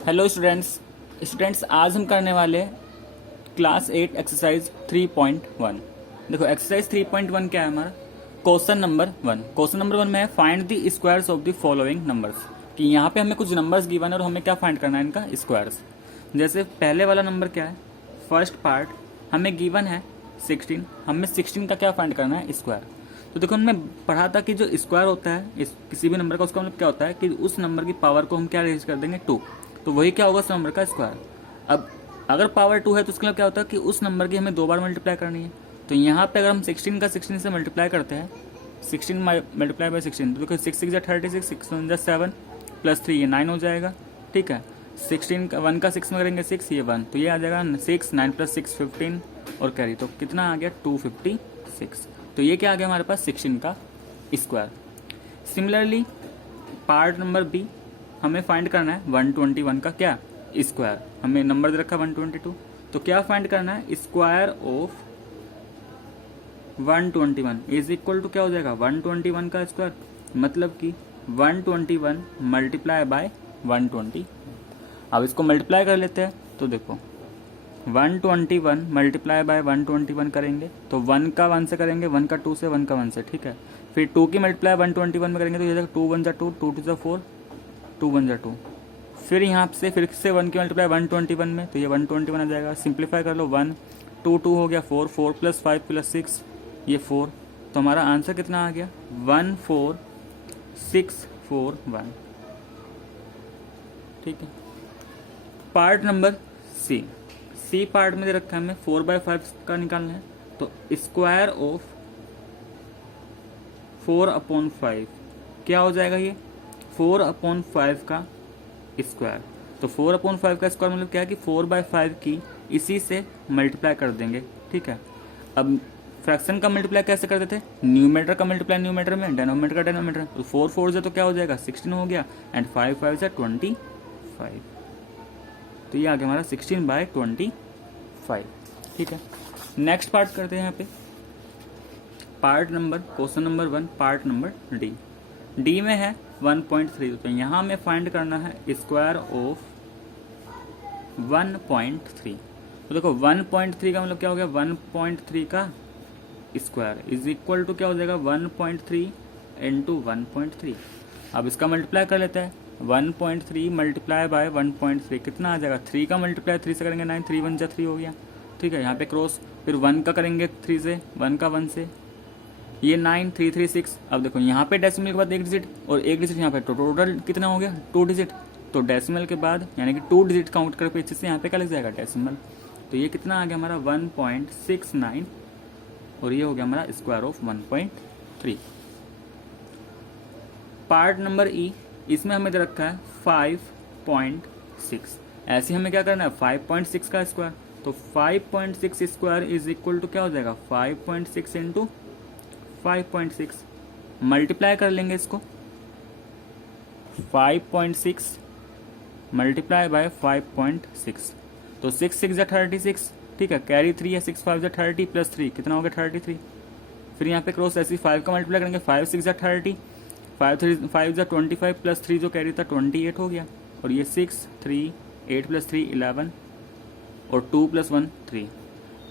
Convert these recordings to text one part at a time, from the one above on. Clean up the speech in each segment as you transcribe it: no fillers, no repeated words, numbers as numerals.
Hello students आज हम करने वाले क्लास 8 एक्सरसाइज 3.1। देखो एक्सरसाइज 3.1 क्या है हमारा, क्वेश्चन नंबर 1। क्वेश्चन नंबर 1 में है find the squares of the following numbers. कि यहाँ पे हमें कुछ नंबर्स गिवन है और हमें क्या फाइंड करना है, इनका स्क्वायर्स। जैसे पहले वाला नंबर क्या है, फर्स्ट पार्ट हमें गिवन है 16, हमें 16 का क्या फाइंड करना है, स्क्वायर। तो देखो हमने पढ़ा था कि जो स्क्वायर होता है इस किसी भी नंबर का, उसका मतलब क्या होता है कि उस नंबर की पावर को हम क्या रेज कर देंगे 2, तो वही क्या होगा उस नंबर का स्क्वायर। अब अगर पावर 2 है तो उसका मतलब क्या होता है कि उस नंबर की हमें 2 बार मल्टीप्लाई करनी है। तो यहाँ पे अगर हम 16 का 16 से मल्टीप्लाई करते हैं, 16 मल्टीप्लाई बाई 16, तो देखो 6 6 जा 36, 6 1 जा 7 प्लस 3 ये 9 हो जाएगा। ठीक है, 16 का 1 का 6 में करेंगे 6 ये 1, तो ये आ जाएगा 6 9 प्लस 6 15 और कैरी, तो कितना आ गया 256। तो ये क्या आ गया हमारे पास 16 का square. Similarly part number B हमें फाइंड करना है 121 का क्या स्क्वायर। हमें नंबर दे रखा 122, तो क्या फाइंड करना है, square of 121 is equal to क्या हो जाएगा 121 का स्क्वायर, मतलब कि 121 मल्टीप्लाई बाय 120। अब इसको मल्टीप्लाई कर लेते हैं, तो देखो 121 मल्टीप्लाई बाय 121 करेंगे तो 1 का 1 से करेंगे, 1 का 2 से, 1 का 1 से। ठीक है, फिर 2 की मल्टीप्लाई 121 में करेंगे तो ये 2 1 जा 2, 2 2 जा 4, 2 1 जा 2। फिर यहाँ से फिर से 1 की मल्टीप्लाई 121 में, तो ये 121 आ जाएगा। सिंप्लीफाई कर लो, 1 2 2 हो गया 4, 4 प्लस 5 प्लस 6 ये 4, तो हमारा आंसर कितना आ गया 14641। ठीक है, part number C. C part में दे रखा है हमें 4/5 का निकालना है, तो स्क्वायर ऑफ 4/5 क्या हो जाएगा, ये 4/5 का स्क्वायर। तो 4/5 का स्क्वायर मतलब क्या है कि 4/5 की इसी से मल्टीप्लाई कर देंगे। ठीक है, अब फ्रैक्शन का मल्टीप्लाई कैसे करते थे, न्यूमेटर का मल्टीप्लाई न्यूमेटर में, डेनोमीटर का डेनोमीटर। तो 4 4 से तो क्या हो जाएगा 16 हो गया, एंड 5 5 से 25। तो ये आ गया हमारा 16/25। ठीक है, नेक्स्ट पार्ट करते हैं यहाँ पे, part number question number 1 part number D. D में है 1.3, तो यहाँ हमें फाइंड करना है स्क्वायर ऑफ 1.3। तो देखो 1.3 का मतलब क्या हो गया, 1.3 का स्क्वायर इज इक्वल टू क्या हो जाएगा 1.3 इंटू 1.3। अब इसका मल्टीप्लाई कर लेते हैं, 1.3 मल्टीप्लाई बाय 1.3 कितना आ जाएगा, 3 का मल्टीप्लाई 3 से करेंगे 9, 3 1 जा 3 हो गया। ठीक है, यहाँ पे क्रॉस, फिर 1 का करेंगे 3 से, 1 का 1 से, ये 9 3 3 6। अब देखो यहाँ पे डेसिमल के बाद एक डिजिट और एक डिजिट यहाँ पे, तो टोटल कितना हो गया 2 डिजिट। तो डेसिमल के बाद यानी कि 2 डिजिट काउंट कर पीछे से यहाँ पे क्या लग जाएगा डेसिमल। तो ये कितना आ गया हमारा 1.69 और ये हो गया हमारा स्क्वायर ऑफ 1.3। पार्ट नंबर ई, इसमें हमें दे रखा है 5.6। ऐसे हमें क्या करना है 5.6 का स्क्वायर, तो 5.6 स्क्वायर इज इक्वल टू क्या हो जाएगा 5.6 इंटू 5.6। मल्टीप्लाई कर लेंगे इसको, 5.6 मल्टीप्लाई बाय 5.6, तो 6 6 जा 36। ठीक है, कैरी 3 है, 6 5 जा 30 प्लस 3 कितना हो गया 33। फिर यहाँ पे क्रॉस ऐसे 5 का मल्टीप्लाई करेंगे, 5 6 जा 30, 5 जा 25 प्लस 3 जो कैरी था 28 हो गया, और ये 6 3 8 प्लस 3 11 और 2 प्लस 1 3।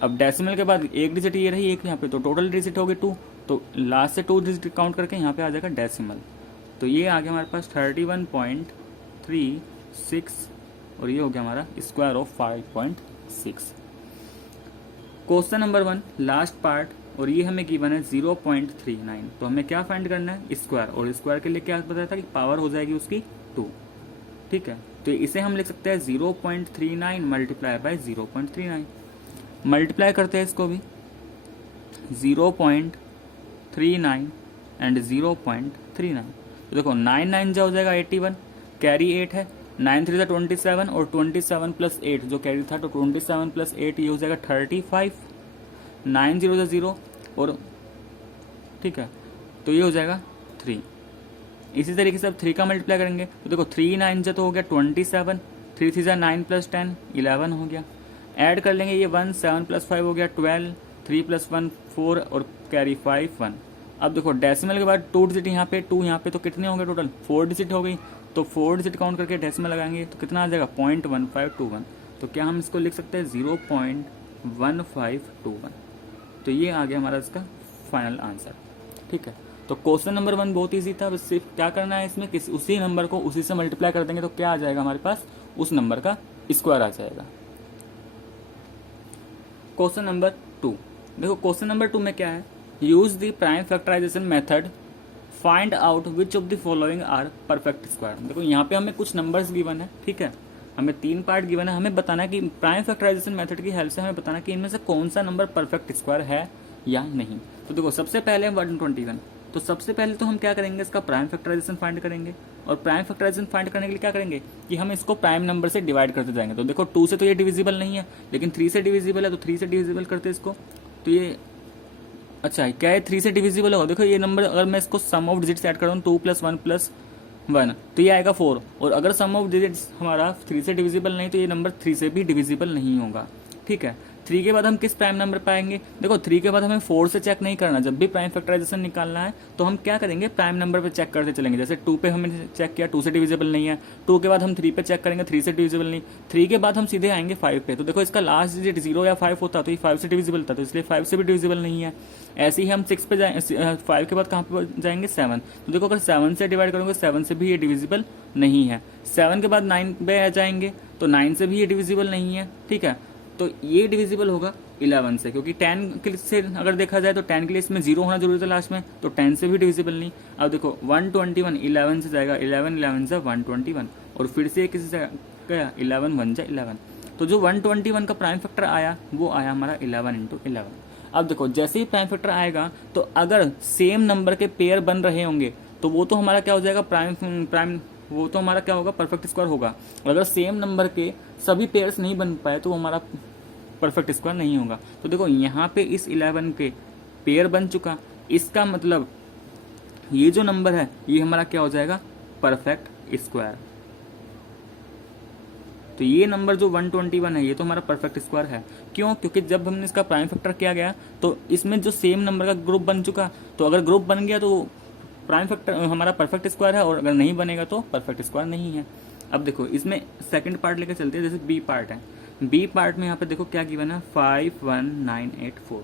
अब डेसिमल के बाद एक डिजिट ये रही एक यहाँ पे, तो टोटल डिजिट हो गए 2, तो लास्ट से 2 डिजिट काउंट करके यहाँ पे आ जाएगा डेसिमल। तो ये आ गया हमारे पास 31.36 और ये हो गया हमारा square of 5.6। Question number 1 last part, और ये हमें गिवन है 0.39। तो हमें क्या फाइंड करना है स्क्वायर, और स्क्वायर के लिए क्या बताया था कि पावर हो जाएगी उसकी 2। ठीक है, तो इसे हम लिख सकते हैं 0.39 मल्टीप्लाई बाय 0.39। मल्टीप्लाई करते हैं इसको भी, 0.39 एंड 0.39। तो देखो 9 9 जा हो जाएगा 81, कैरी 8 है, 9 3 जा 27 और 27 प्लस 8 जो कैरी था, तो 27 प्लस 8 ये हो जाएगा 35, 9 0 जा 0 और ठीक है, तो ये हो जाएगा 3। इसी तरीके से अब 3 का मल्टीप्लाई करेंगे, तो देखो 3 9 जा तो हो गया 27, 3 3 जा 9 प्लस 10 11 हो गया। ऐड कर लेंगे ये 1 7 प्लस 5 हो गया 12, 3 प्लस 1 4 और कैरी 5 1। अब देखो डेसिमल के बाद 2 डिजिट यहाँ पे, 2 यहाँ पे, तो कितने होंगे टोटल 4 डिजिट हो गई। तो तो 4 डिजिट काउंट करके डेसिमल लगाएंगे तो कितना आ जाएगा 0.1521। तो क्या हम इसको लिख सकते हैं 0.1521। तो ये आ गया हमारा इसका फाइनल आंसर। ठीक है, तो क्वेश्चन नंबर 1 बहुत ईजी था, बस सिर्फ क्या करना है इसमें किसी उसी नंबर को उसी से मल्टीप्लाई कर देंगे तो क्या आ जाएगा हमारे पास, उस नंबर का स्क्वायर आ जाएगा। क्वेश्चन नंबर 2, देखो क्वेश्चन नंबर 2 में क्या है, use the prime factorisation method, find out which of the following are perfect square. देखो यहाँ पे हमें कुछ नंबर्स गिवन है, ठीक है, हमें 3 पार्ट गिवन है, हमें बताना है कि प्राइम फैक्टराइजेशन मेथड की हेल्प से हमें बताना है कि इनमें से कौन सा नंबर परफेक्ट स्क्वायर है या नहीं। तो देखो सबसे पहले 121, तो सबसे पहले तो हम क्या करेंगे, इसका प्राइम फैक्टराइजेशन फाइंड करेंगे, और प्राइम फैक्टराइजेशन फाइंड करने के लिए क्या करेंगे कि हम इसको प्राइम नंबर से डिवाइड करते जाएंगे। तो देखो 2 से तो ये डिविजिबल नहीं है, लेकिन 3 से डिविजिबल है, तो 3 से डिविजिबल करते इसको, तो ये अच्छा है क्या है 3 से डिविजिबल होगा। देखो ये नंबर अगर मैं इसको सम ऑफ डिजिट्स ऐड कर रहा हूँ 2 + 1 + 1 तो ये आएगा 4, और अगर सम ऑफ डिजिट्स हमारा 3 से डिविजिबल नहीं तो ये नंबर 3 से भी डिविजिबल नहीं होगा। ठीक है, 3 के बाद हम किस प्राइम नंबर पाएंगे, देखो 3 के बाद हमें 4 से चेक नहीं करना, जब भी प्राइम फैक्टराइजेशन निकालना है तो हम क्या करेंगे प्राइम नंबर पे चेक करते चलेंगे। जैसे 2 पे हमने चेक किया 2 से डिविजिबल नहीं है, 2 के बाद हम 3 पे चेक करेंगे 3 से डिविजिबल नहीं, 3 के बाद हम सीधे आएंगे 5 पे, तो देखो इसका लास्ट डिजिट 0 या 5 होता तो ये 5 से डिविजिबल था, तो इसलिए 5 से भी डिविजिबल नहीं है। ऐसे ही हम 6 पे जाए 5 के बाद कहाँ पे जाएंगे 7, तो देखो अगर 7 से डिवाइड करोगे 7 से भी ये डिविजिबल नहीं है। 7 के बाद 9 पे आ जाएंगे तो 9 से भी ये डिविजिबल नहीं है। ठीक है, तो ये डिविजिबल होगा 11 से, क्योंकि 10 से अगर देखा जाए तो 10 के लिए इसमें 0 होना जरूरी था लास्ट में, तो 10 से भी डिविजिबल नहीं। अब देखो 121 11 से जाएगा, 11 11 से 121, और फिर से किसी से गया 11 1 जा 11, तो जो 121 का प्राइम फैक्टर आया वो आया हमारा 11 × 11। अब देखो जैसे ही प्राइम फैक्टर आएगा तो अगर सेम नंबर के पेयर बन रहे होंगे तो वो तो हमारा क्या हो जाएगा प्राइम वो तो हमारा क्या होगा परफेक्ट स्क्वायर होगा। अगर सेम नंबर के सभी पेयर्स नहीं बन पाए तो वो हमारा परफेक्ट स्क्वायर नहीं होगा। तो देखो यहाँ पे इस 11 के पेयर बन चुका, इसका मतलब ये जो नंबर है ये हमारा क्या हो जाएगा परफेक्ट स्क्वायर। तो ये नंबर जो 121 है ये तो हमारा परफेक्ट स्क्वायर है। क्यों? क्योंकि जब हमने इसका प्राइम फैक्टर किया गया तो इसमें जो सेम नंबर का ग्रुप बन चुका, तो अगर ग्रुप बन गया तो प्राइम फैक्टर हमारा परफेक्ट स्क्वायर है, और अगर नहीं बनेगा तो परफेक्ट स्क्वायर नहीं है। अब देखो इसमें सेकंड पार्ट लेकर चलते हैं, जैसे बी पार्ट है, बी पार्ट में यहाँ पे देखो क्या गिवन है 51984।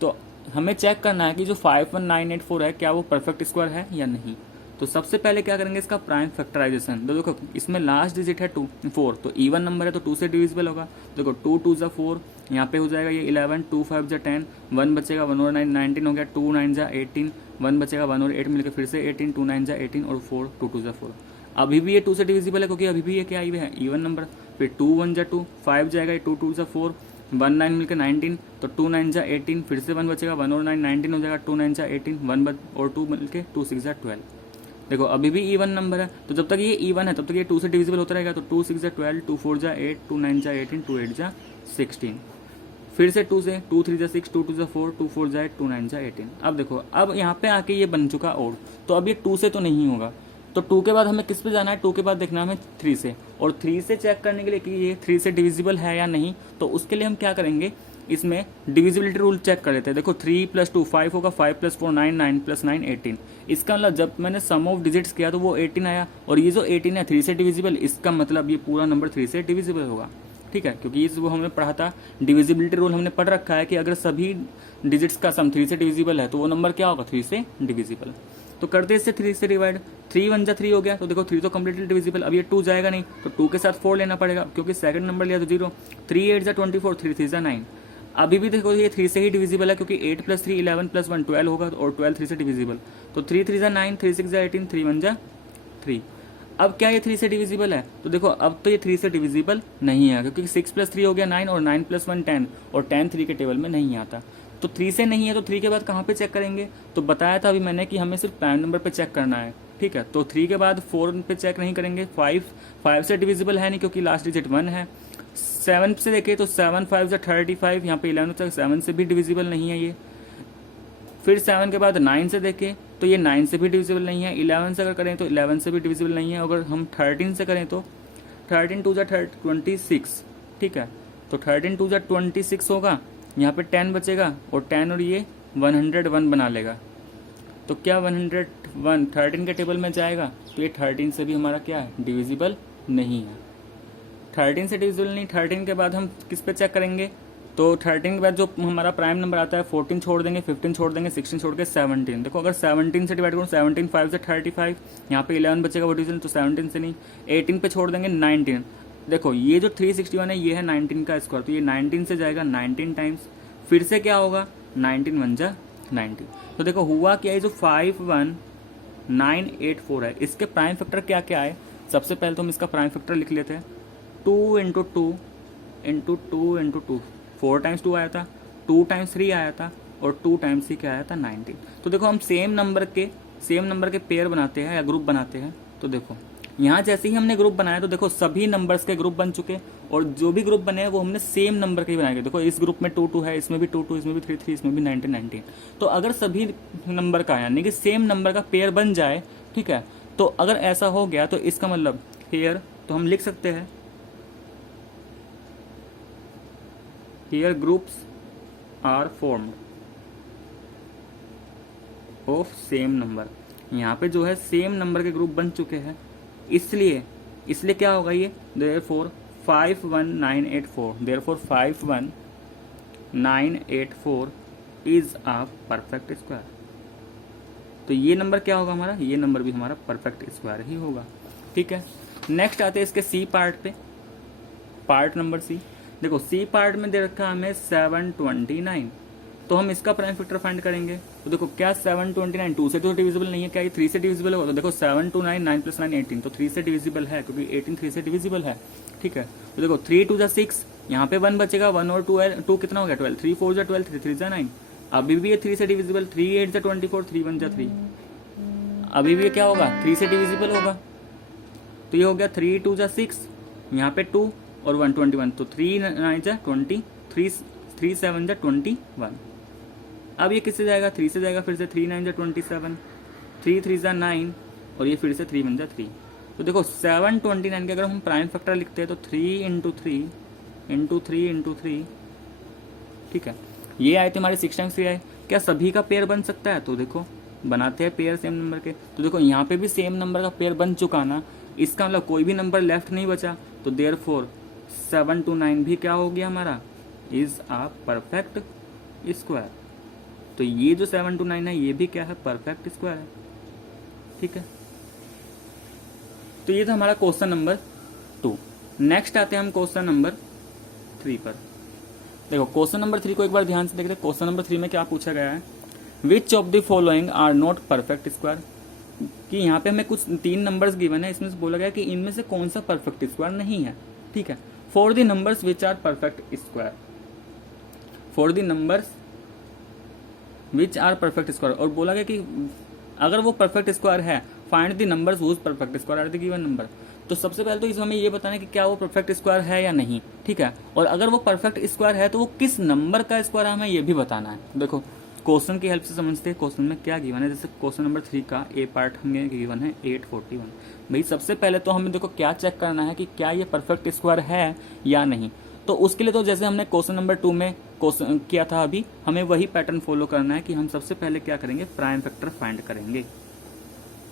तो हमें चेक करना है कि जो 51984 है क्या वो परफेक्ट स्क्वायर है या नहीं। तो सबसे पहले क्या करेंगे इसका प्राइम फैक्टराइजेशन। तो देखो इसमें लास्ट डिजिट है 4, तो इवन नंबर है तो 2 से डिविजिबल होगा। देखो 2 2 = 4, यहाँ पे हो जाएगा ये 11, 2 5 = 10, 1 बचेगा 1 और 9 19 हो गया, 2 9 = 18, 1 बचेगा 1 और 8 मिलकर फिर से 18, 2 9 = 18 और 4 2 2 = 4। अभी भी ये 2 से डिविजिबल है क्योंकि अभी भी ये क्या आई है इवन नंबर। फिर 2 1 = 2, 5 जाएगा 2 2 = 4, 1 9 मिलकर 19, तो 2 9 = 18, फिर से 1 बचेगा 1 और 9 19 हो जाएगा, 2 9 = 18, 1 और 2 मिलकर 2 6 = 12। देखो अभी भी इवन नंबर है, तो जब तक ये इवन है तब तक ये 2 से डिविजिबल होता रहेगा। तो 2 6 = 12, 2 4 = 8, 2 9 = 18, 2 8 = 16, फिर से 2 से 2 3 = 6, 2 2 = 4, 2 4 = 8, 2 9 = 18। अब देखो अब यहाँ पे आके ये बन चुका और, तो अब ये 2 से तो नहीं होगा, तो 2 के बाद हमें किस पे जाना है, 2 के बाद देखना है हमें 3 से, और 3 से चेक करने के लिए कि ये 3 से डिविजिबल है या नहीं, तो उसके लिए हम क्या करेंगे इसमें डिविजिबिलिटी रूल चेक कर लेते हैं। देखो 3 + 2 5 होगा, 5 + 4 9, 9 + 9 18। इसका मतलब जब मैंने सम ऑफ डिजिट्स किया तो वो 18 आया, और ये जो 18 है 3 से डिविजिबल, इसका मतलब ये पूरा नंबर 3 से डिविजिबल होगा। ठीक है, क्योंकि इस वो हमने पढ़ा था डिविजिबिलिटी रूल हमने पढ़ रखा है कि अगर सभी डिजिट्स का सम 3 से डिविजिबल है तो वो नंबर क्या होगा 3 से डिविजिबल। तो करते इससे 3 से डिवाइड, 3 1 = 3 हो गया, तो देखो 3 तो कम्प्लीटली डिविजिबल। अब ये 2 जाएगा नहीं, तो 2 के साथ 4 लेना पड़ेगा क्योंकि सेकंड नंबर लिया तो 0, 3 8 = 24, 3 3 = 9। अभी भी देखो ये 3 से ही डिविजिबल है क्योंकि 8 + 3 11 + 1 12 होगा, और 12 3 से डिविजिबल, तो 3 3 = 9, 3 6 = 18, 3 1 = 3। अब क्या ये 3 से डिविजिबल है, तो देखो अब तो ये 3 से डिविजिबल नहीं है क्योंकि 6 + 3 हो गया 9, और 9 + 1 10, और 10 3 के टेबल में नहीं आता, तो 3 से नहीं है। तो 3 के बाद कहाँ पे चेक करेंगे, तो बताया था अभी मैंने कि हमें सिर्फ प्राइम नंबर पे चेक करना है। ठीक है, तो 3 के बाद 4 पे चेक नहीं करेंगे, 5 से डिविजिबल है नहीं क्योंकि लास्ट डिजिट 1 है। 7 से देखें तो 7 5 = 35, यहाँ पे 11 तक 7 से भी डिविजिबल नहीं है ये। फिर 7 के बाद 9 से देखें तो ये 9 से भी डिविजिबल नहीं है। 11 से अगर करें तो 11 से भी डिविजिबल नहीं है। अगर हम 13 से करें तो 13 2 = 26। ठीक है, तो 13 2 = 26 होगा, यहाँ पे 10 बचेगा, और 10 और ये 101 बना लेगा। तो क्या 100 वन 13 के टेबल में जाएगा तो ये 13 से भी हमारा क्या है, डिविजिबल नहीं है। 13 से डिविजिबल नहीं। 13 के बाद हम किस पे चेक करेंगे, तो 13 के बाद जो हमारा प्राइम नंबर आता है 14 छोड़ देंगे, 15 छोड़ देंगे, 16 छोड़ के 17। देखो अगर 17 से डिवाइड करूँ, 17 5 से 35, यहाँ पे 11 बचेगा वो डिविजन, तो 17 से नहीं। 18 पे छोड़ देंगे 19। देखो ये जो 361 है ये है 19 का स्क्वायर, तो ये 19 से जाएगा 19 टाइम्स, फिर से क्या होगा 19 1 जा 90। तो देखो हुआ क्या है, जो 51984 है इसके प्राइम फैक्टर क्या क्या है। सबसे पहले तो हम इसका प्राइम फैक्टर लिख लेते हैं, 2 इंटू 2 इंटू 2 इंटू 2, 4 टाइम्स 2 आया था, 2 टाइम्स 3 आया था, और 2 टाइम्स 3 क्या आया था 19। तो देखो हम सेम नंबर के पेयर बनाते हैं या ग्रुप बनाते हैं। तो देखो यहाँ जैसे ही हमने ग्रुप बनाया तो देखो सभी नंबर्स के ग्रुप बन चुके, और जो भी ग्रुप बने हैं वो हमने सेम नंबर के ही बनाएंगे। देखो इस ग्रुप में 2 2 है, इसमें भी 2 2, इसमें भी 3 3, इसमें भी 19 19। तो अगर सभी नंबर का यानी कि सेम नंबर का पेयर बन जाए, ठीक है, तो अगर ऐसा हो गया तो इसका मतलब हियर तो हम लिख सकते हैं here groups are formed of same number. यहाँ पे जो है सेम नंबर के ग्रुप बन चुके हैं, इसलिए क्या होगा ये, therefore 51984, therefore 51984 is a perfect square. तो ये नंबर क्या होगा हमारा, ये नंबर भी हमारा परफेक्ट स्क्वायर ही होगा। ठीक है, नेक्स्ट आते हैं इसके सी पार्ट पे, पार्ट नंबर सी। देखो सी पार्ट में दे रखा हमें 729, तो हम इसका प्राइम फैक्टर फाइंड करेंगे। तो देखो क्या 729 2 से तो डिविजिबल नहीं है, क्या ये 3 से डिविजिबल होगा। तो देखो 729 9 + 9 18, तो 3 से डिविजिबल है क्योंकि 18 3 से डिविजिबल है। ठीक है, तो देखो 3 2 = 6, यहाँ पे 1 बचेगा, 1 और 2 कितना हो गया 12, 3 4 = 12, 3 3 = 9। अभी भी ये 3 से डिविजिबल, 3 8 = 24, 3 1 = 3। अभी भी ये क्या होगा 3 से डिविजिबल होगा, तो ये हो गया 3 2 = 6, यहाँ पे 2 और 1 21, तो 3 9 = 20, 3 7 = 21। अब ये किससे जाएगा, 3 से जाएगा, फिर से 3 9 = 27, 3 3 = 9, और ये फिर से 3 1 = 3। तो देखो 729 के अगर हम प्राइम फैक्टर लिखते हैं तो 3 × 3 × 3 × 3, ठीक है, ये आए थे हमारे 6 टाइम्स 3 आए। क्या सभी का पेयर बन सकता है, तो देखो बनाते हैं पेयर सेम नंबर के। तो देखो यहाँ पे भी सेम नंबर का पेयर बन चुका ना, इसका मतलब कोई भी नंबर लेफ्ट नहीं बचा, तो देयरफॉर 7 to 9 भी क्या हो गया हमारा, इज अ परफेक्ट स्क्वायर। तो ये जो 7 to 9 है ये भी क्या है, परफेक्ट स्क्वायर है। ठीक है, तो ये था हमारा क्वेश्चन नंबर 2। नेक्स्ट आते हैं हम क्वेश्चन नंबर 3 पर। देखो क्वेश्चन नंबर 3 को एक बार ध्यान से देखते हैं। क्वेश्चन नंबर 3 में क्या पूछा गया है, which of the following are not perfect square. कि यहाँ पे हमें कुछ 3 नंबर्स गिवन है, इसमें से बोला गया कि इनमें से कौन सा परफेक्ट स्क्वायर नहीं है। ठीक है, for the numbers which are perfect square, for the numbers which are perfect square, और बोला गया कि अगर वो परफेक्ट स्क्वायर है find the numbers whose perfect square are the given number. तो सबसे पहले तो इसमें हमें ये बताना है कि क्या वो परफेक्ट स्क्वायर है या नहीं। ठीक है, और अगर वो परफेक्ट स्क्वायर है तो वो किस नंबर का स्क्वायर है, हमें ये भी बताना है। देखो क्वेश्चन की हेल्प से समझते हैं क्वेश्चन में क्या गिवन है। जैसे क्वेश्चन नंबर 3 का ए पार्ट हमें गिवन है 841। भाई सबसे पहले तो हमें देखो क्या चेक करना है कि क्या ये परफेक्ट स्क्वायर है या नहीं। तो उसके लिए तो जैसे हमने क्वेश्चन नंबर 2 में क्वेश्चन किया था, अभी हमें वही पैटर्न फॉलो करना है कि हम सबसे पहले क्या करेंगे, प्राइम फैक्टर फाइंड करेंगे।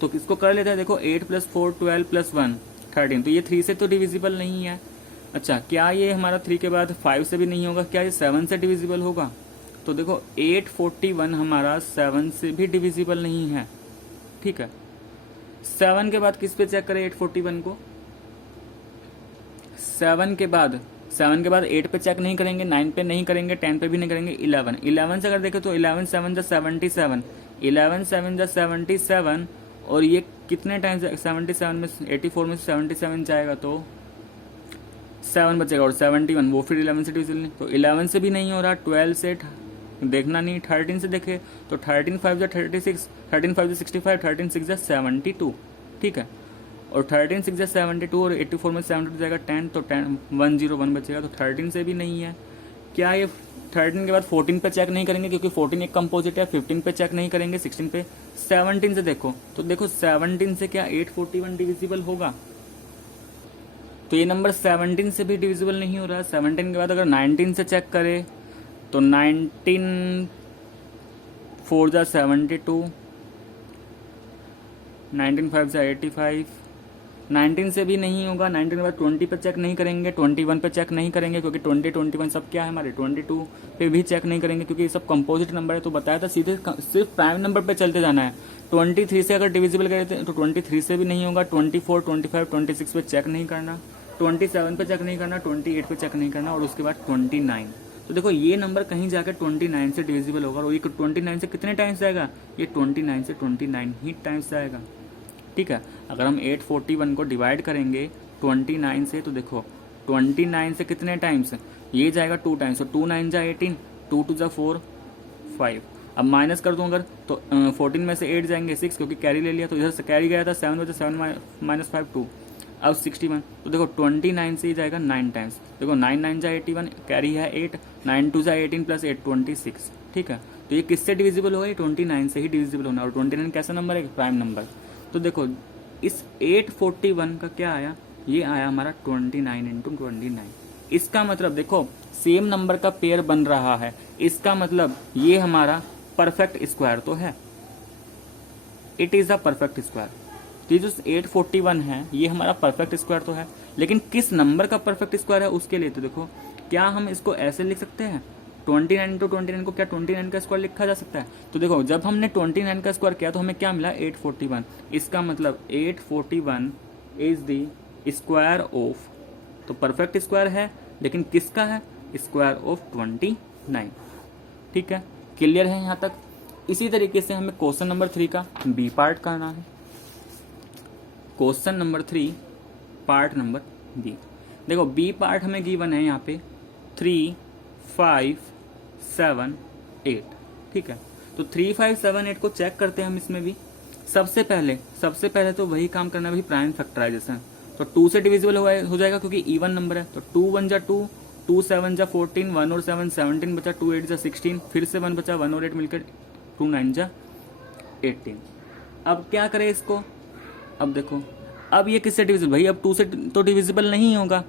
तो किसको कर लेते हैं, देखो 8 + 4 12 + 1 13, तो ये 3 से तो डिविजिबल नहीं है। अच्छा, क्या ये हमारा 3 के बाद 5 से भी नहीं होगा, क्या ये 7 से डिविजिबल होगा। तो देखो 841 हमारा 7 से भी डिविजिबल नहीं है। ठीक है, 7 के बाद किस पे चेक करें 841 को, 7 के बाद 8 पे चेक नहीं करेंगे, 9 पे नहीं करेंगे, 10 पे भी नहीं करेंगे, 11 से अगर देखें तो 11 7 = 77, 11 7 = 77, और ये कितने टाइम्स 77 में 84 में 77 जाएगा तो 7 बचेगा, और 71 वो फिर 11 से डिविजिबल नहीं, तो 11 से भी नहीं हो रहा, 12 से देखना नहीं, 13 से देखे तो 13 5 = 36, 13 5 = 65, 13 6 = 72। ठीक है, और 13 6 = 72, और 84 में 72 जाएगा 10, तो 101 बचेगा, तो 13 से भी नहीं है। क्या ये 13 के बाद 14 पे चेक नहीं करेंगे क्योंकि 14 एक कंपोजिट है, 15 पे चेक नहीं करेंगे, 16 पे, 17 से देखो, तो देखो 17 से क्या 841 डिविजिबल होगा, तो ये नंबर 17 से भी डिविजिबल नहीं हो रहा। 17 के बाद अगर 19 से चेक करें तो 19 4 = 72, 19 5 से 85, 19 से भी नहीं होगा, 19 के बाद 20 पे चेक नहीं करेंगे, 21 पे चेक नहीं करेंगे क्योंकि 20 21 सब क्या है हमारे, 22 पे भी चेक नहीं करेंगे क्योंकि ये सब कंपोजिट नंबर है। तो बताया था सीधे सिर्फ प्राइम नंबर पे चलते जाना है। 23 से अगर डिविजिबल करें तो 23 से भी नहीं होगा, 24 25 26 पे चेक नहीं करना, 27 पे चेक नहीं करना, 28 पे चेक नहीं करना और उसके बाद 29। तो देखो ये नंबर कहीं जाकर 29 से डिविजिबल होगा और ये 29 से कितने टाइम्स जाएगा, ये 29 से 29 ही टाइम्स जाएगा। ठीक है, अगर हम 841 को डिवाइड करेंगे 29 से तो देखो 29 से कितने टाइम्स, ये जाएगा 2 टाइम्स, तो 2 9 जा 18, 2 2 जा 4 5। अब माइनस कर दूं अगर तो 14 में से 8 जाएंगे 6 क्योंकि कैरी ले लिया, तो इधर से कैरी गया था 7 बचे, 7 माइनस 5 2। अब 61, तो देखो 29 से ही जाएगा 9 टाइम्स, देखो 9 9 जा 81, कैरी है 8, 9 2 जा 18 प्लस 8 26। ठीक है, तो ये किससे डिविजिबल होगा, ये 29 से ही डिविजिबल होना। और 29 कैसा नंबर है, प्राइम नंबर। तो देखो इस 841 का क्या आया, ये आया हमारा 29 इंटू 29। इसका मतलब देखो सेम नंबर का पेयर बन रहा है, इसका मतलब ये हमारा परफेक्ट स्क्वायर तो है, it is a perfect square. तो ये जो 841 है ये हमारा परफेक्ट स्क्वायर तो है, लेकिन किस नंबर का परफेक्ट स्क्वायर है उसके लिए तो देखो क्या हम इसको ऐसे लिख सकते हैं, 29 इंटू 29 को क्या 29 का स्क्वायर लिखा जा सकता है। तो देखो जब हमने 29 का स्क्वायर किया तो हमें क्या मिला, 841। इसका मतलब 841 इज द स्क्वायर ऑफ, तो परफेक्ट स्क्वायर है लेकिन किसका है, स्क्वायर ऑफ 29। ठीक है, क्लियर है यहाँ तक। इसी तरीके से हमें क्वेश्चन नंबर 3 का बी पार्ट करना है। Question number 3 part number B, देखो बी पार्ट हमें गिवन है यहाँ पे 3 5 7 8। ठीक है, तो 3 5 7 8 को चेक करते हैं हम इसमें भी। सबसे पहले तो वही काम करना है, वही प्राइम फैक्टराइजेशन। तो 2 से डिविजिबल हो जाएगा क्योंकि इवन नंबर है, तो 2 1 जा 2, 2 7 जा 14, 1 और 7 17 बचा, 2 8 जा 16, फिर से 1 बचा, 1 और 8 मिलकर 2 9 जा 18। अब क्या करें इसको, अब देखो अब ये किससे डिविजिबल, भाई अब 2 से तो डिविजिबल नहीं होगा,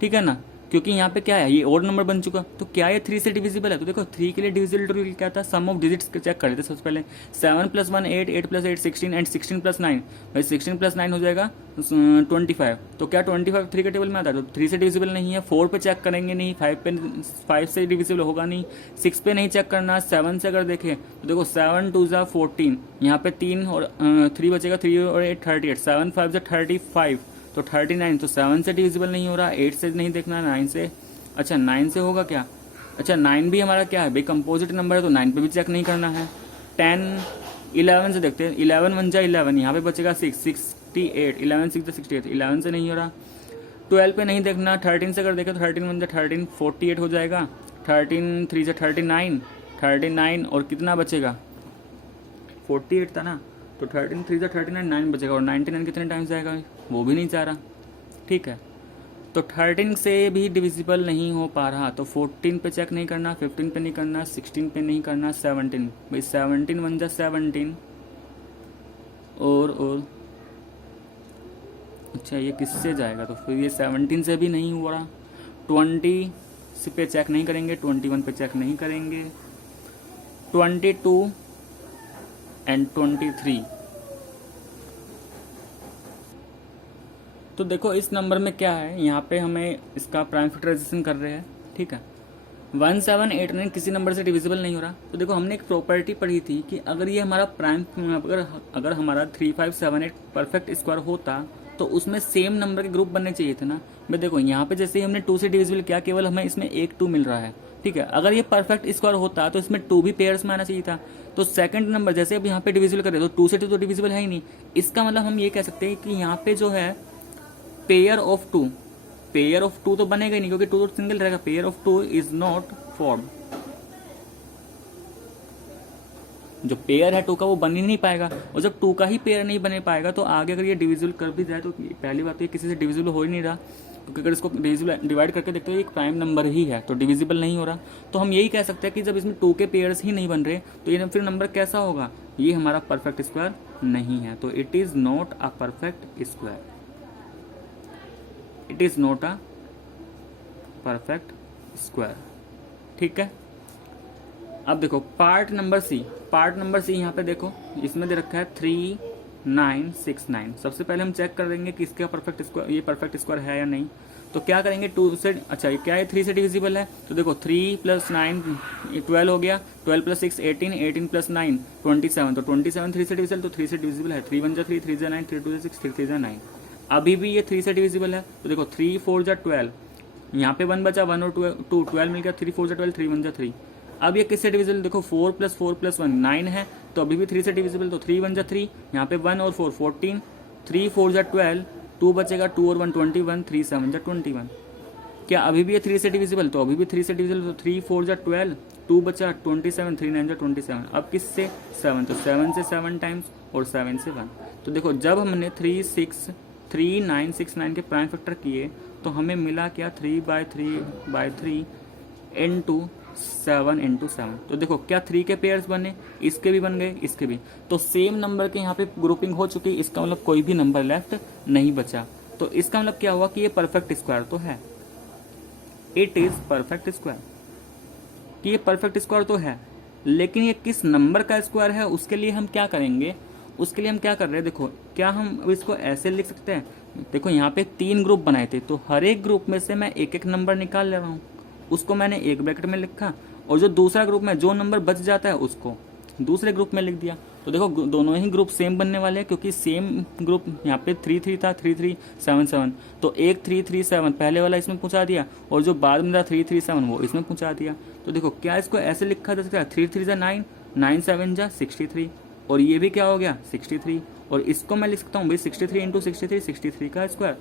ठीक है ना, क्योंकि यहाँ पे क्या है ये ओड नंबर बन चुका। तो क्या ये 3 से डिविजिबल है, तो देखो 3 के लिए डिविजिबल रूल क्या था, सम ऑफ डिजिट्स चेक कर लेते सबसे पहले। 7 + 1 8, 8 + 8 16 एंड 16 + 9, भाई 16 + 9 हो जाएगा 25। तो क्या 25 3 के टेबल में आता है, तो 3 से डिविजिबल नहीं है। 4 पे चेक करेंगे नहीं, 5 से डिविजिबल होगा नहीं, 6 पे नहीं चेक करना। 7 से अगर देखें तो देखो 7 2 जा 14, यहाँ पे 3 और 3 बचेगा, 3 और 8 38, 7 5 जा 35, तो 39। तो 7 से डिविजिबल नहीं हो रहा, 8 से नहीं देखना, 9 से, अच्छा 9 से होगा क्या, अच्छा 9 भी हमारा क्या है भाई कंपोजिट नंबर है, तो 9 पे भी चेक नहीं करना है। 10 11 से देखते हैं, 11 1 जा 11, यहाँ पे बचेगा 6 68, 11 6 जा 68, 11 से नहीं हो रहा। 12 पे नहीं देखना, 13 से अगर देखें तो 13 1 जा 13 48 हो जाएगा, 13 3 जा 39 और कितना बचेगा 48 था ना, तो 13 3 जा 39 9 बचेगा, और 99 कितने टाइम्स जाएगा वो भी नहीं चाह रहा। ठीक है, तो 13 से भी डिविजिबल नहीं हो पा रहा, तो 14 पे चेक नहीं करना, 15 पे नहीं करना, 16 पे नहीं करना, 17, भाई 17 1 जा 17 और अच्छा ये किससे जाएगा, तो फिर ये 17 से भी नहीं हो रहा। 20 पे चेक नहीं करेंगे, 21 पे चेक नहीं करेंगे, 22 एंड 23। तो देखो इस नंबर में क्या है, यहाँ पे हमें इसका प्राइम फैक्टराइजेशन कर रहे हैं। ठीक है, 1 7 8 9 किसी नंबर से डिविजिबल नहीं हो रहा। तो देखो हमने एक प्रॉपर्टी पढ़ी थी कि अगर ये हमारा प्राइम अगर हमारा 3 5 7 8 परफेक्ट स्क्वायर होता तो उसमें सेम नंबर के ग्रुप बनने चाहिए थे ना। भाई देखो यहाँ पे जैसे ही हमने 2 से डिविजिबल किया, केवल हमें इसमें एक 2 मिल रहा है। ठीक है, अगर ये परफेक्ट स्क्वायर होता तो इसमें 2 भी पेयर्स में आना चाहिए था। तो सेकंड नंबर जैसे अब यहाँ पे डिविजिबल कर रहे तो 2 से 2 तो डिविजिबल है ही नहीं। इसका मतलब हम ये कह सकते हैं कि यहाँ पे जो है पेयर ऑफ 2 तो बनेगा ही नहीं, क्योंकि 2 तो सिंगल रहेगा। Pair of 2 is not form, जो पेयर है 2 का वो बन ही नहीं पाएगा, और जब 2 का ही पेयर नहीं बने पाएगा तो आगे अगर ये डिविजिबल कर भी जाए तो पहली बात तो ये किसी से डिविजिबल हो ही नहीं रहा, क्योंकि अगर इसको डिवाइड करके देखते हो एक प्राइम नंबर ही है तो डिविजिबल नहीं हो रहा। तो हम यही कह सकते हैं कि जब इसमें 2 के पेयर्स ही नहीं बन रहे तो ये फिर नंबर कैसा होगा, ये हमारा परफेक्ट स्क्वायर नहीं है। तो it is not a perfect square, it is not a perfect square. ठीक है, अब देखो पार्ट नंबर सी यहाँ पे देखो इसमें दे रखा है 3 969। सबसे पहले हम चेक कर देंगे कि इसका परफेक्ट स्क्वायर, ये परफेक्ट स्क्वायर है या नहीं। तो क्या करेंगे, 2 से, अच्छा क्या है, 3 से डिविजिबल है, तो देखो 3 + 9 12 हो गया, 12 + 6 18, 18 + 9 27, तो 27 3 से डिविजिबल, तो 3 से डिविजिबल है, 3 × 1 = 3, 3 × 9, 3 × 2 = 6, 3 × 3 = 9। अभी भी ये 3 से डिविजिबल है, तो देखो 3 × 4 = 12, यहाँ पे 1 बचा, 1 और 2 12 मिल गया, 3 × 4 = 12, 3 × 1 = 3। अब ये किससे डिविजिबल, देखो 4 + 4 + 1 9 है, तो अभी भी 3 से डिविजिबल, तो 3 × 1 = 3, यहाँ पे 1 और 4 14, 3 × 4 = 12, 2 बचेगा, 2 और 1 21, 3 × 7 = 21। क्या अभी भी ये 3 से डिविजिबल, तो अभी भी 3 से डिविजिबल, तो 3 × 4 = 12, 2 बचा 27, 3 × 9 = 27। अब किससे, 7, तो 7 से 7 टाइम्स और 7 से 1। तो देखो जब हमने 3 6 3 9 6 9 के प्राइम फैक्टर किए तो हमें मिला क्या, 3/3/3 × 7 × 7। तो देखो क्या 3 के पेयर्स बने, इसके भी बन गए, इसके भी, तो सेम नंबर के यहाँ पे ग्रुपिंग हो चुकी, इसका मतलब कोई भी नंबर लेफ्ट नहीं बचा। तो इसका मतलब क्या हुआ कि ये परफेक्ट स्क्वायर तो है, इट इज परफेक्ट स्क्वायर, कि ये परफेक्ट स्क्वायर तो है। लेकिन ये किस नंबर का स्क्वायर है, उसके लिए हम क्या करेंगे, उसके लिए हम क्या कर रहे हैं, देखो क्या हम इसको ऐसे लिख सकते हैं, देखो यहाँ पे 3 ग्रुप बनाए थे, तो हर एक ग्रुप में से मैं एक एक नंबर निकाल ले रहा हूँ, उसको मैंने एक ब्रैकेट में लिखा, और जो दूसरा ग्रुप में जो नंबर बच जाता है उसको दूसरे ग्रुप में लिख दिया। तो देखो दोनों ही ग्रुप सेम बनने वाले हैं, क्योंकि सेम ग्रुप यहाँ पे 3 3 था, 3 3 7 7, तो एक 3 3 7 पहले वाला इसमें पहुंचा दिया, और जो बाद में था 3 3 7 वो इसमें पहुंचा दिया। तो देखो क्या इसको ऐसे लिखा जा सकता है, 3 3 = 9, 9 7 = 63, और ये भी क्या हो गया 63, और इसको मैं लिख सकता हूँ भाई 63 × 63, 63 का स्क्वायर।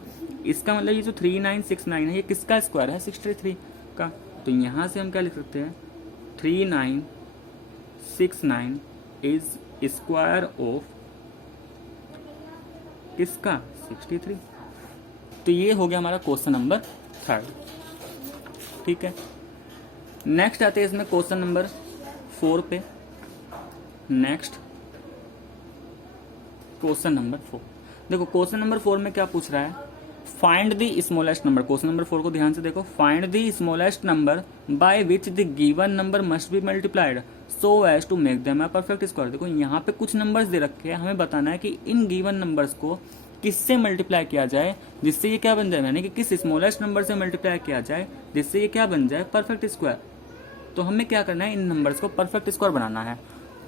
इसका मतलब ये जो 3969 है, ये किसका स्क्वायर है, 63 का। तो यहाँ से हम क्या लिख सकते हैं, 3969 इज स्क्वायर ऑफ किसका, 63। तो ये हो गया हमारा क्वेश्चन नंबर 3। ठीक है, नेक्स्ट आते हैं इसमें क्वेश्चन नंबर 4 पे। नेक्स्ट क्वेश्चन नंबर 4, देखो क्वेश्चन नंबर 4 में क्या पूछ रहा है, find the smallest number. Question number 4 को ध्यान से देखो, find the smallest number by which the given number must be multiplied so as to make them a perfect square. देखो यहाँ पे कुछ नंबर्स दे रखे हैं, हमें बताना है कि इन गिवन नंबर्स को किससे मल्टीप्लाई किया जाए जिससे ये क्या बन जाए, यानी कि किस स्मॉलेस्ट नंबर से मल्टीप्लाई किया जाए जिससे ये क्या बन जाए, परफेक्ट स्क्वायर। तो हमें क्या करना है, इन नंबर्स को परफेक्ट स्क्वायर बनाना है।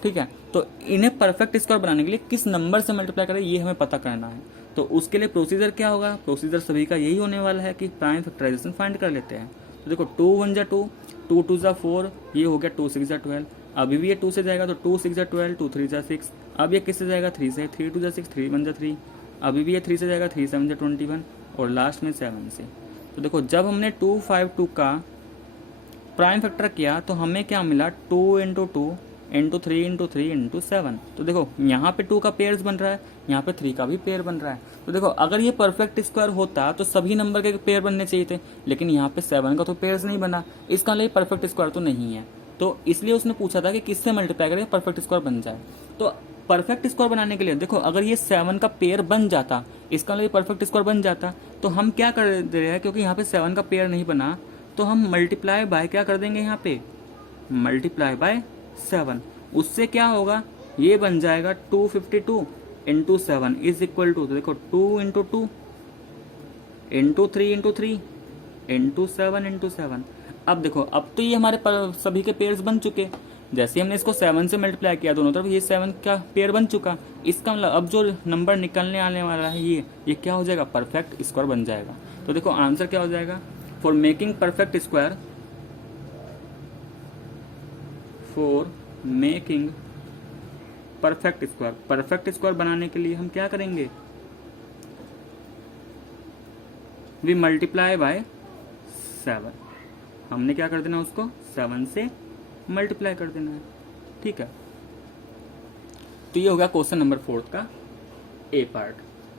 ठीक है, तो इन्हें परफेक्ट स्क्वायर बनाने के लिए किस नंबर से मल्टीप्लाई करें ये हमें पता करना है। तो उसके लिए प्रोसीजर क्या होगा, प्रोसीजर सभी का यही होने वाला है कि प्राइम फैक्टराइजेशन फाइंड कर लेते हैं। तो देखो 2 1 = 2, 2 2 = 4, ये हो गया 2 6 = 12। अभी भी ये 2 से जाएगा तो 2 6 = 12, 2 3 = 6। अब ये किससे जाएगा, 3 से, 3 2 = 6, 3 1 = 3। अभी भी ये 3 से जाएगा, 3 7 = 21, और लास्ट में 7 से। तो देखो जब हमने 2 5 2 का प्राइम फैक्टर किया तो हमें क्या मिला, 2 × 2 × 3 × 3 × 7। तो देखो यहाँ पे 2 का पेयर्स बन रहा है, यहाँ पे 3 का भी पेयर बन रहा है। तो देखो अगर ये परफेक्ट स्क्वायर होता तो सभी नंबर के पेयर बनने चाहिए थे, लेकिन यहाँ पे 7 का तो पेयर्स नहीं बना, इसका मतलब परफेक्ट स्क्वायर तो नहीं है। तो इसलिए उसने पूछा था कि किससे मल्टीप्लाई करें परफेक्ट स्क्वायर बन जाए। तो परफेक्ट स्क्वायर बनाने के लिए देखो अगर ये 7 का पेयर बन जाता, इसका मतलब परफेक्ट स्क्वायर बन जाता, तो हम क्या कर दे रहे हैं, क्योंकि यहाँ पे 7 का पेयर नहीं बना, तो हम मल्टीप्लाई बाय क्या कर देंगे, यहाँ पे मल्टीप्लाई बाय 7। उससे क्या होगा, ये बन जाएगा 252 × 7 इज इक्वल टू, तो देखो 2 × 2 × 3 × 3 × 7 × 7। अब देखो अब तो ये हमारे सभी के पेयर्स बन चुके, जैसे हमने इसको 7 से मल्टीप्लाई किया दोनों तरफ, ये 7 का पेयर बन चुका। इसका मतलब अब जो नंबर निकलने आने वाला है ये क्या हो जाएगा, परफेक्ट स्क्वायर बन जाएगा। तो देखो आंसर क्या हो जाएगा, for making perfect square, for making perfect square, perfect square बनाने के लिए हम क्या करेंगे, वी मल्टीप्लाई बाय 7। हमने क्या कर देना, उसको 7 से मल्टीप्लाई कर देना है। ठीक है, तो ये हो गया क्वेश्चन नंबर 4 का ए पार्ट।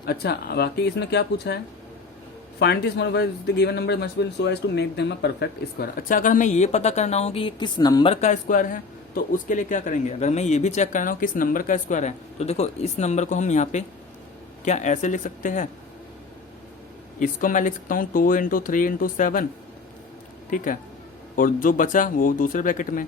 अच्छा बाकी इसमें क्या पूछा है, find the smallest given number must be so as to make them a perfect square. अच्छा अगर हमें ये पता करना हो कि ये किस नंबर का स्क्वायर है तो उसके लिए क्या करेंगे, अगर मैं ये भी चेक करना हो किस नंबर का स्क्वायर है, तो देखो इस नंबर को हम यहाँ पे क्या ऐसे लिख सकते हैं, इसको मैं लिख सकता हूँ 2 × 3 × 7। ठीक है, और जो बचा वो दूसरे ब्रैकेट में,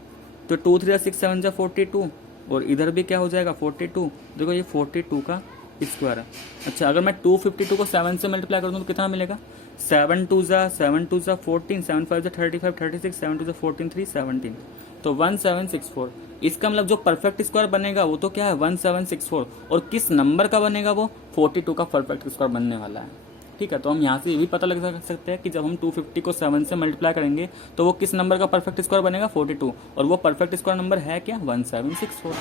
तो 2 3 6 7 42, और इधर भी क्या हो जाएगा 42। देखो ये 42 का स्क्वायर है। अच्छा, अगर मैं 252 को 7 से मल्टीप्लाई कर दूँ तो कितना मिलेगा? 7 2 ज़ा 14, 7 5 ज़ा 35, 36, 7 2 ज़ा 14, 3 17, तो 1764। इसका मतलब जो परफेक्ट स्क्वायर बनेगा वो तो क्या है 1764, और किस नंबर का बनेगा वो 42 का परफेक्ट स्क्वायर बनने वाला है। ठीक है, तो हम यहाँ से ये भी पता लगा सकते हैं कि जब हम 250 को 7 से मल्टीप्लाई करेंगे तो वो किस नंबर का परफेक्ट स्क्वायर बनेगा 42, और वो परफेक्ट स्क्वायर नंबर है क्या 1764।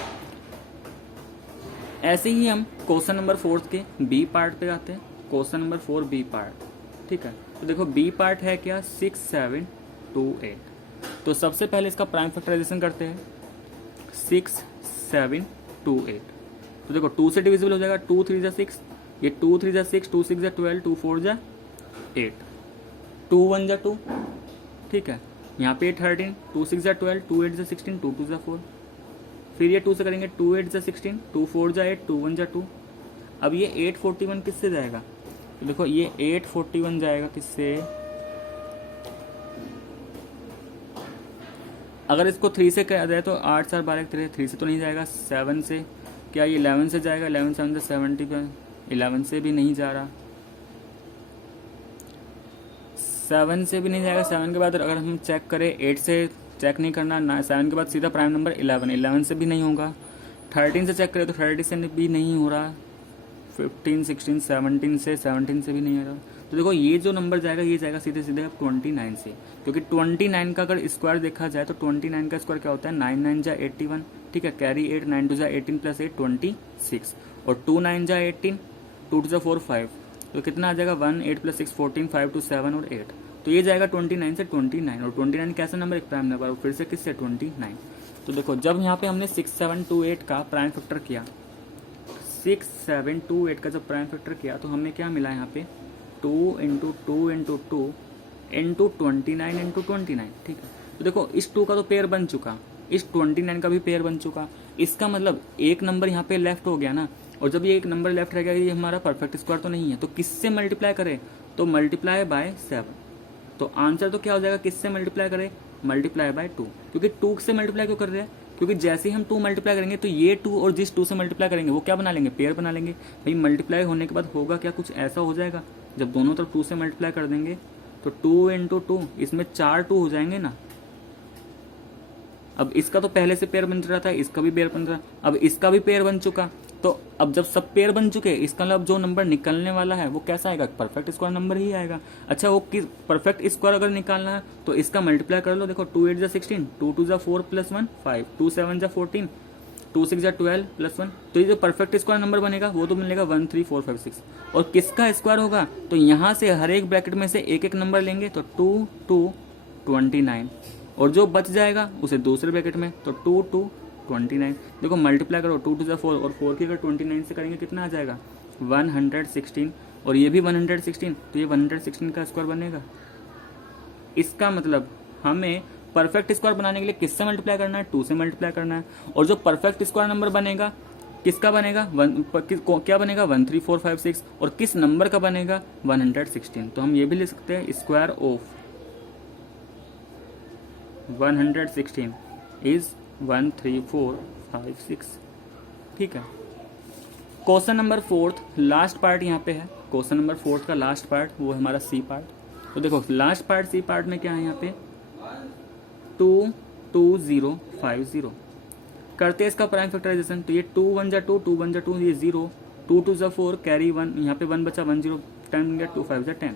ऐसे ही हम क्वेश्चन नंबर 4 के बी पार्ट पे आते हैं। Question number 4 B part. ठीक है, तो देखो बी पार्ट है क्या 6 7 2 8। तो सबसे पहले इसका प्राइम फैक्टराइजेशन करते हैं 6 7 2 8। तो देखो 2 से डिविजिबल हो जाएगा, 2 3 जा 6, ये 2 3 जा 6, 2 6 जा 12, 2 4 जा 8, 2 1 जा 2। ठीक है, यहाँ पे 13, 2 6 जा 12, 2 8 जा 16, 2 2 जा 4। फिर ये 2 से करेंगे, 2 8 जा 16, 2 4 जा 8, 2 1 जा 2। अब ये 841 किससे जाएगा? तो देखो ये 841 जाएगा किससे? अगर इसको 3 से किया जाए तो 8 4 12 13, 3 से तो नहीं जाएगा। 7 से क्या ये 11 से जाएगा? 11 7 से 70, 11 से भी नहीं जा रहा। 7 से भी नहीं जाएगा। 7 के बाद अगर हम चेक करें, 8 से चेक नहीं करना ना, 7 के बाद सीधा प्राइम नंबर 11, 11 से भी नहीं होगा। 13 से चेक करें तो 30 से भी नहीं हो रहा। 15 16 17 से 17 से भी नहीं हो रहा। तो देखो ये जो नंबर जाएगा ये जाएगा सीधे सीधे 29 से, क्योंकि 29 का अगर स्क्वायर देखा जाए तो 29 का स्क्वायर क्या होता है 9 9 जा 81। ठीक है, कैरी 8, 9 2 जा 18 प्लस 8 26, और 2 9 जा 18, 2 2 जा 4 5, तो कितना आ जाएगा 1 8 प्लस 6 14, 5 2 7 और 8। तो ये जाएगा 29 से 29, और 29 कैसा नंबर? एक प्राइम नंबर, और फिर से किससे 29। तो देखो जब यहाँ पे हमने 6 7 2 8 का प्राइम फैक्टर किया, 6 7 2 8 का जब प्राइम फैक्टर किया तो हमें क्या मिला यहाँ पे 2 इंटू 2 इंटू 2 इंटू 29 इंटू 29। ठीक है, तो देखो इस 2 का तो पेयर बन चुका, इस 29 का भी पेयर बन चुका। इसका मतलब एक नंबर यहाँ पे लेफ्ट हो गया ना, और जब ये एक नंबर लेफ्ट रह गया ये हमारा परफेक्ट स्क्वायर तो नहीं है, तो किससे मल्टीप्लाई करें? तो मल्टीप्लाई बाय 7। तो आंसर तो क्या हो जाएगा? किससे मल्टीप्लाई करें? Multiply by 2। क्योंकि 2 से मल्टीप्लाई क्यों कर रहे हैं? क्योंकि जैसे ही हम 2 मल्टीप्लाई करेंगे तो ये 2 और जिस 2 से मल्टीप्लाई करेंगे वो क्या बना लेंगे? पेयर बना लेंगे। भाई मल्टीप्लाई होने के बाद होगा क्या? कुछ ऐसा हो जाएगा, जब दोनों तरफ 2 से मल्टीप्लाई कर देंगे तो 2 इंटू 2, इसमें 4 2 हो जाएंगे ना। अब इसका तो पहले से पेयर बन रहा था, इसका भी पेयर बन रहा, अब इसका भी पेयर बन चुका। तो अब जब सब पेयर बन चुके, इसका मतलब जो नंबर निकलने वाला है वो कैसा आएगा? परफेक्ट स्क्वायर नंबर ही आएगा। अच्छा, वो किस परफेक्ट स्क्वायर अगर निकालना है तो इसका मल्टीप्लाई कर लो। देखो 2 8 जा 16, 2 2 जा 4 प्लस 1 5, 2 7 जा 14, 2 6 जा 12 प्लस 1। तो ये जो परफेक्ट स्क्वायर नंबर बनेगा वो तो मिलेगा 1 3 4 5 6। और किसका स्क्वायर होगा? तो यहाँ से हर एक ब्रैकेट में से एक एक नंबर लेंगे, तो 2 2 29, और जो बच जाएगा उसे दूसरे ब्रैकेट में, तो 2 2 29। देखो मल्टीप्लाई करो, 2 2 जा 4, और 4 की अगर 29 से करेंगे कितना आ जाएगा 116, और ये भी 116, तो ये 116 का स्क्वायर बनेगा। इसका मतलब हमें परफेक्ट स्क्वायर बनाने के लिए किससे मल्टीप्लाई करना है? 2 से मल्टीप्लाई करना है। और जो परफेक्ट स्क्वायर नंबर बनेगा किसका बनेगा? क्या बनेगा 1 3 4 5 6, और किस नंबर का बनेगा 116। तो हम ये भी लिख सकते हैं स्क्वायर ऑफ 116 इज 1 3 4 5 6। ठीक है, क्वेश्चन नंबर 4 लास्ट पार्ट यहाँ पे है। क्वेश्चन नंबर 4 का लास्ट पार्ट वो है हमारा सी पार्ट। तो देखो लास्ट पार्ट सी पार्ट में क्या है यहाँ पे 2 2 0 5 0। करते हैं इसका प्राइम फैक्टराइजेशन। तो ये 2 1 जा 2, 2 1 जा 2, ये 0, 2 2 जा 4, कैरी 1, यहाँ पे 1 बचा 1 0, 10 गया 2 5 जा 10।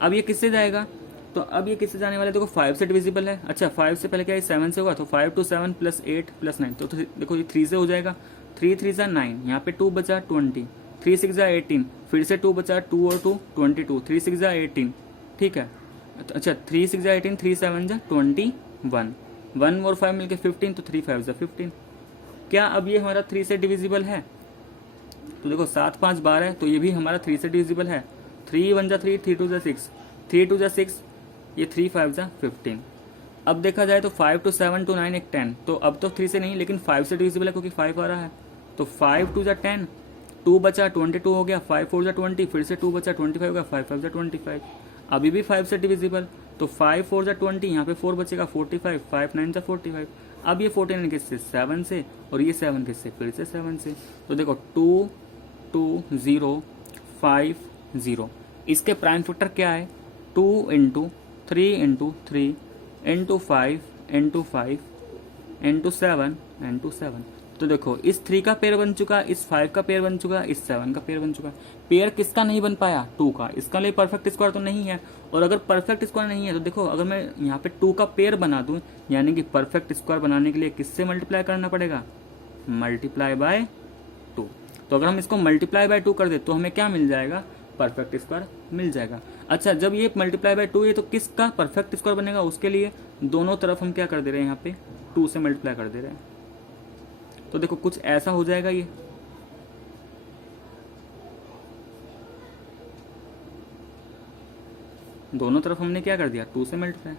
अब ये किससे जाएगा? तो अब ये किससे जाने वाला है? देखो 5 से डिविजिबल है। अच्छा 5 से पहले क्या है 7 से होगा, तो 5 2 7 प्लस 8 प्लस 9, तो देखो ये 3 से हो जाएगा। 3 3 जा 9, यहाँ पे 2 बचा 20, 3 6 जा 18, फिर से 2 बचा 2 और 2 22, 3 6 जा 18। ठीक है, अच्छा 3 6 जा 18, 3 7 जा 21, 1 और 5 मिलके 15, तो 3 5 जा 15। क्या अब ये हमारा 3 से डिविजिबल है? तो देखो 7 5 12, तो ये भी हमारा 3 से डिविजिबल है। 3 1 जा 3, 3 2 जा 6, 3 2 जा 6, ये 3 5 जा 15। अब देखा जाए तो 5 2 7 2 9 एक 10, तो अब तो 3 से नहीं लेकिन 5 से डिविजिबल है क्योंकि 5 आ रहा है। तो 5 2 जा 10, 2 बचा 22 हो गया, 5 4 जा 20, फिर से 2 बचा 25 हो गया, 5 5 जा 25। अभी भी 5 से डिविजिबल, तो 5 4 जा 20, यहाँ पे 4 बचेगा 45, 5 9 जा 45। अब ये 49 किससे? 7 से, और ये 7 किससे? फिर से 7 से। तो देखो 2 2050। इसके प्राइम फैक्टर क्या है? 2 into 3 into 3 into 5 into 5 into 7 into 7। तो देखो इस 3 का पेयर बन चुका, इस 5 का पेयर बन चुका, इस 7 का पेयर बन चुका। पेयर किसका नहीं बन पाया? 2 का। इसका लिए परफेक्ट स्क्वायर तो नहीं है, और अगर परफेक्ट स्क्वायर नहीं है तो देखो अगर मैं यहाँ पे 2 का पेयर बना दूं, यानी कि परफेक्ट स्क्वायर बनाने के लिए किससे मल्टीप्लाई करना पड़ेगा? Multiply by 2। तो अगर हम इसको मल्टीप्लाई बाय 2 कर दे तो हमें क्या मिल जाएगा? परफेक्ट स्क्वायर मिल जाएगा। अच्छा, जब ये मल्टीप्लाई बाय 2 है तो किसका परफेक्ट स्क्वायर बनेगा? उसके लिए दोनों तरफ हम क्या कर दे रहे हैं? यहाँ पे 2 से मल्टीप्लाई कर दे रहे हैं। तो देखो कुछ ऐसा हो जाएगा ये। दोनों तरफ हमने क्या कर दिया? 2 से मल्टीप्लाई।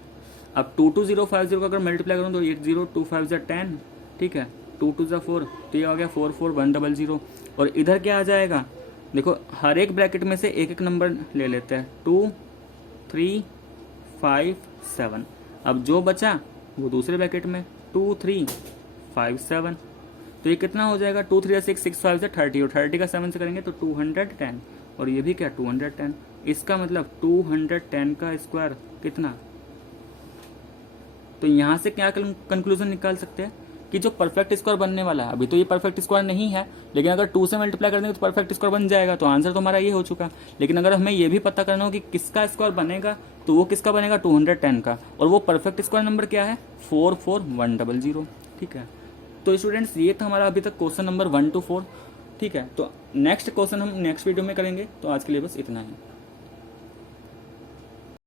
अब 22050 का अगर मल्टीप्लाई करूँ तो 80, 2 5 10, ठीक है, 2 2 4, तो ये आ गया 44100। और इधर क्या आ जाएगा? देखो हर एक ब्रैकेट में से एक एक नंबर ले लेते हैं, 2 3 5 7। अब जो बचा वो दूसरे ब्रैकेट में 2 3 5 7। तो ये कितना हो जाएगा? 2 3 6 6 5 30, और 30 का 7 से करेंगे तो 210। और ये भी क्या? 210। इसका मतलब 210 का स्क्वायर कितना? तो यहाँ से क्या कंक्लूजन निकाल सकते हैं कि जो परफेक्ट स्क्वायर बनने वाला है, अभी तो ये परफेक्ट स्क्वायर नहीं है, लेकिन अगर 2 से मल्टीप्लाई कर देंगे तो परफेक्ट स्क्वायर बन जाएगा। तो आंसर तो हमारा ये हो चुका। लेकिन अगर हमें ये भी पता करना हो कि किसका स्क्वायर बनेगा, तो वो किसका बनेगा? 210 का। और वो परफेक्ट स्क्वायर नंबर क्या है? 44100। ठीक है, तो स्टूडेंट्स ये था हमारा अभी तक क्वेश्चन नंबर 1 to 4। ठीक है, तो नेक्स्ट क्वेश्चन हम नेक्स्ट वीडियो में करेंगे। तो आज के लिए बस इतना ही।